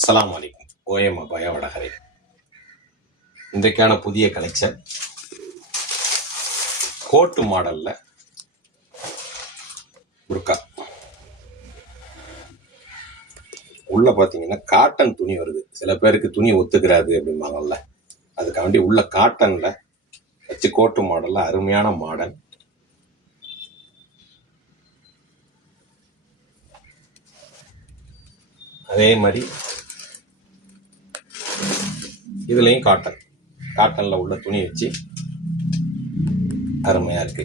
அஸ்ஸலாமு அலைக்கும். ஓஎம் அபாயா வடகரை. இன்றைக்கான புதிய கலெக்ஷன் கோட்டு மாடல்ல புர்கா. உள்ள பாத்தீங்கன்னா காட்டன் துணி வருது. சில பேருக்கு துணி ஒத்துக்கிறாது அப்படிம்பாங்கல்ல, அதுக்காண்டி உள்ள காட்டன்ல வச்சு கோட்டு மாடல்ல அருமையான மாடல். அதே மாதிரி இதுலயும் காட்டன்ல உள்ள துணி வச்சு அருமையா இருக்கு.